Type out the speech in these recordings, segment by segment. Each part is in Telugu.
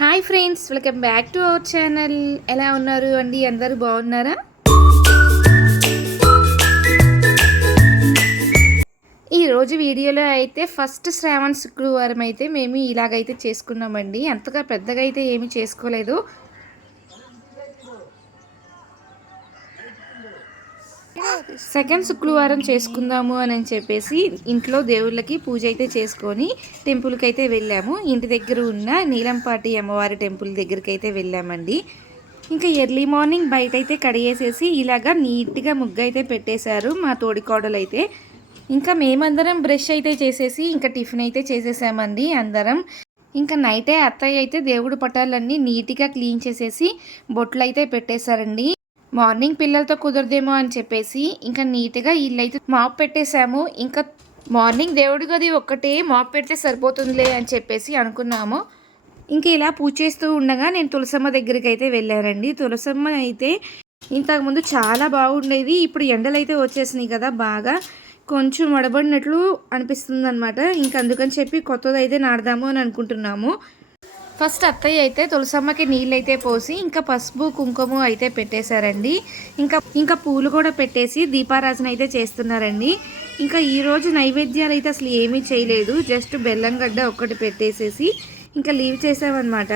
Hi friends, welcome back to our channel. ఎలా ఉన్నారు అండి? అందరూ బాగున్నారా? ఈరోజు వీడియోలో అయితే ఫస్ట్ శ్రావణ శుక్రవారం అయితే మేము ఇలాగైతే చేసుకున్నామండి. అంతగా పెద్దగా అయితే ఏమీ చేసుకోలేదు. సెకండ్ శుక్రవారం చేసుకుందాము అని చెప్పేసి ఇంట్లో దేవుళ్ళకి పూజ అయితే చేసుకొని టెంపుల్కి అయితే వెళ్ళాము. ఇంటి దగ్గర ఉన్న నీలంపాటి అమ్మవారి టెంపుల్ దగ్గరికి అయితే వెళ్ళామండి. ఇంకా ఎర్లీ మార్నింగ్ బయట అయితే కడిగేసేసి ఇలాగా నీట్గా ముగ్గు అయితే పెట్టేశారు మా తోడికోడలు అయితే. ఇంకా మేమందరం బ్రష్ అయితే చేసేసి ఇంకా టిఫిన్ అయితే చేసేసామండి అందరం. ఇంకా నైటే అత్తయ్య అయితే దేవుడు పటాలన్నీ నీట్గా క్లీన్ చేసేసి బొట్లు అయితే పెట్టేశారండి. మార్నింగ్ పిల్లలతో కుదరదేమో అని చెప్పేసి ఇంకా నీట్గా ఇల్లైతే మాప్ పెట్టేశాము. ఇంకా మార్నింగ్ దేవుడి గది ఒక్కటే మాప్ పెడితే సరిపోతుందిలే అని చెప్పేసి అనుకున్నాము. ఇంకా ఇలా పూజ చేస్తూ ఉండగా నేను తులసమ్మ దగ్గరికి అయితే వెళ్ళానండి. తులసమ్మ అయితే ఇంతకుముందు చాలా బాగుండేది. ఇప్పుడు ఎండలు అయితే వచ్చేసినాయి కదా, బాగా కొంచెం వడబడినట్లు అనిపిస్తుంది అనమాట. ఇంకా అందుకని చెప్పి కొత్తది అయితే నాడదాము అని అనుకుంటున్నాము. ఫస్ట్ అత్తయ్య అయితే తులసమ్మకి నీళ్ళు అయితే పోసి ఇంకా పసుపు కుంకుమ అయితే పెట్టేశారండి. ఇంకా పూలు కూడా పెట్టేసి దీపారాధన అయితే చేస్తున్నారండి. ఇంకా ఈరోజు నైవేద్యాలు అయితే అసలు ఏమీ చేయలేదు. జస్ట్ బెల్లం గడ్డ ఒక్కటి పెట్టేసేసి ఇంకా లీవ్ చేసామన్నమాట.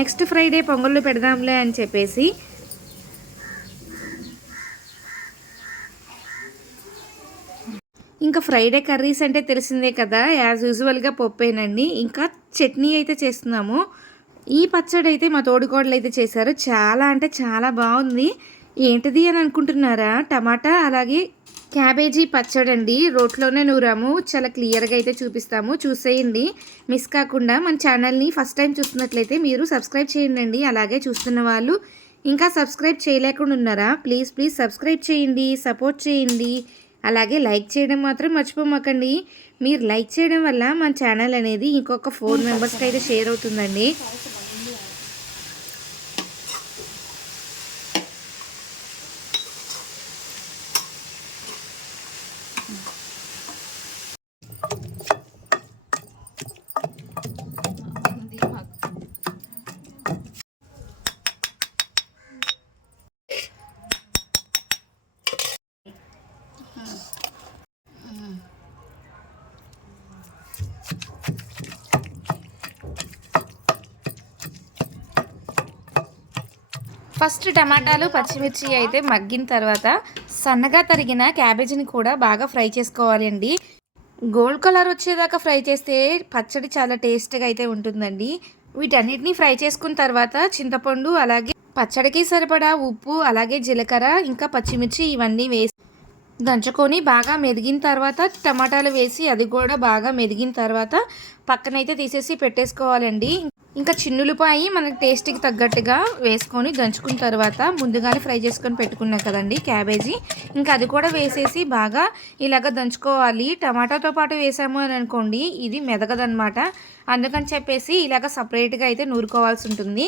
నెక్స్ట్ ఫ్రైడే పొంగళ్ళు పెడదాంలే అని చెప్పేసి. ఇంకా ఫ్రైడే కర్రీస్ అంటే తెలిసిందే కదా, యాజ్ యూజువల్గా పప్పేనండి. ఇంకా చట్నీ అయితే చేస్తున్నాము. ఈ పచ్చడి అయితే మా తోడికోడలు అయితే చేశారు. చాలా అంటే చాలా బాగుంది. ఏంటిది అని అనుకుంటున్నారా? టమాటా అలాగే క్యాబేజీ పచ్చడి అండి. రోట్లోనే నూరాము. చాలా క్లియర్గా అయితే చూపిస్తాము, చూసేయండి మిస్ కాకుండా. మన ఛానల్ని ఫస్ట్ టైం చూస్తున్నట్లయితే మీరు సబ్స్క్రైబ్ చేయండి. అలాగే చూస్తున్న వాళ్ళు ఇంకా సబ్స్క్రైబ్ చేయలేకుండా ఉన్నారా? ప్లీజ్ సబ్స్క్రైబ్ చేయండి, సపోర్ట్ చేయండి. అలాగే లైక్ చేయడం మాత్రం మర్చిపోమాకండి. మీరు లైక్ చేయడం వల్ల మన ఛానల్ అనేది ఇంకొక 4 మెంబర్స్కి అయితే షేర్ అవుతుందండి. ఫస్ట్ టమాటాలు పచ్చిమిర్చి అయితే మగ్గిన తర్వాత సన్నగా తరిగిన క్యాబేజీని కూడా బాగా ఫ్రై చేసుకోవాలి అండి. గోల్డ్ కలర్ వచ్చేదాకా ఫ్రై చేస్తే పచ్చడి చాలా టేస్ట్గా అయితే ఉంటుందండి. వీటన్నిటిని ఫ్రై చేసుకున్న తర్వాత చింతపండు అలాగే పచ్చడికి సరిపడా ఉప్పు అలాగే జీలకర్ర ఇంకా పచ్చిమిర్చి ఇవన్నీ వేసి దంచుకొని బాగా మెదిగిన తర్వాత టమాటాలు వేసి అది కూడా బాగా మెదిగిన తర్వాత పక్కనైతే తీసేసి పెట్టేసుకోవాలండి. ఇంకా చిన్నులపాయి మనకి టేస్ట్కి తగ్గట్టుగా వేసుకొని దంచుకున్న తర్వాత ముందుగానే ఫ్రై చేసుకొని పెట్టుకున్నాం కదండి క్యాబేజీ, ఇంకా అది కూడా వేసేసి బాగా ఇలాగ దంచుకోవాలి. టమాటాతో పాటు వేసాము అని అనుకోండి ఇది మెదగదనమాట. అందుకని చెప్పేసి ఇలాగ సపరేట్గా అయితే నూరుకోవాల్సి ఉంటుంది.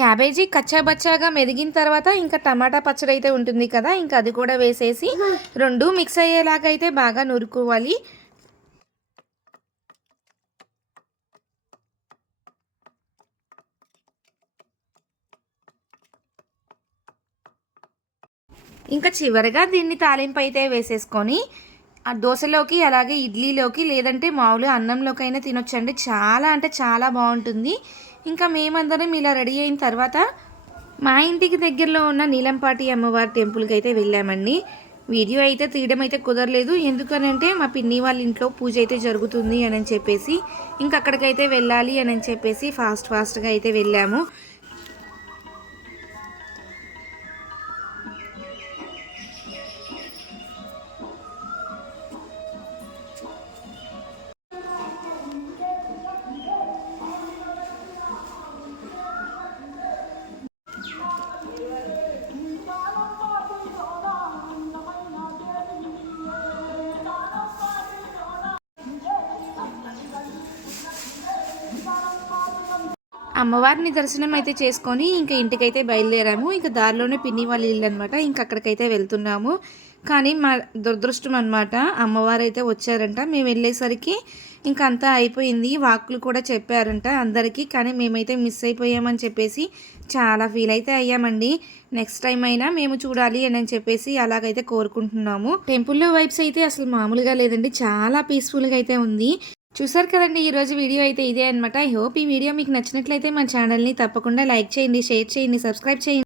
క్యాబేజీ కచ్చాబచ్చాగా మెదిగిన తర్వాత ఇంకా టమాటా పచ్చడి అయితే ఉంటుంది కదా, ఇంకా అది కూడా వేసేసి రెండు మిక్స్ అయ్యేలాగా అయితే బాగా నూరుకోవాలి. ఇంకా చివరిగా దీన్ని తాలింపు అయితే వేసేసుకొని ఆ దోశలోకి అలాగే ఇడ్లీలోకి లేదంటే మామూలు అన్నంలోకైనా తినొచ్చండి. చాలా అంటే చాలా బాగుంటుంది. ఇంకా మేమందరం ఇలా రెడీ అయిన తర్వాత మా ఇంటికి దగ్గరలో ఉన్న నీలంపాటి అమ్మవారి టెంపుల్కి అయితే వెళ్ళామండి. వీడియో అయితే తీయడం అయితే కుదరలేదు, ఎందుకనంటే మా పిన్ని వాళ్ళ ఇంట్లో పూజ అయితే జరుగుతుంది అని చెప్పేసి ఇంకా అక్కడికైతే వెళ్ళాలి అని చెప్పేసి ఫాస్ట్గా అయితే వెళ్ళాము. అమ్మవారిని దర్శనం అయితే చేసుకొని ఇంకా ఇంటికైతే బయలుదేరాము. ఇంకా దారిలోనే పిన్ని వాళ్ళ ఇల్లు అనమాట, ఇంకా అక్కడికైతే వెళ్తున్నాము. కానీ మా దురదృష్టం అనమాట, అమ్మవారైతే వచ్చారంట. మేము వెళ్ళేసరికి ఇంక అంతా అయిపోయింది. వాక్కులు కూడా చెప్పారంట అందరికీ. కానీ మేమైతే మిస్ అయిపోయామని చెప్పేసి చాలా ఫీల్ అయితే అయ్యామండి. నెక్స్ట్ టైం అయినా మేము చూడాలి అని చెప్పేసి అలాగైతే కోరుకుంటున్నాము. టెంపుల్లో వైబ్స్ అయితే అసలు మామూలుగా లేదండి, చాలా పీస్ఫుల్గా అయితే ఉంది. చూసారు కదండి, ఈరోజు వీడియో అయితే ఇదే అనమాట. ఐ హోప్ ఈ వీడియో మీకు నచ్చినట్లయితే మన ఛానల్ని తప్పకుండా లైక్ చేయండి, షేర్ చేయండి, సబ్స్క్రైబ్ చేయండి.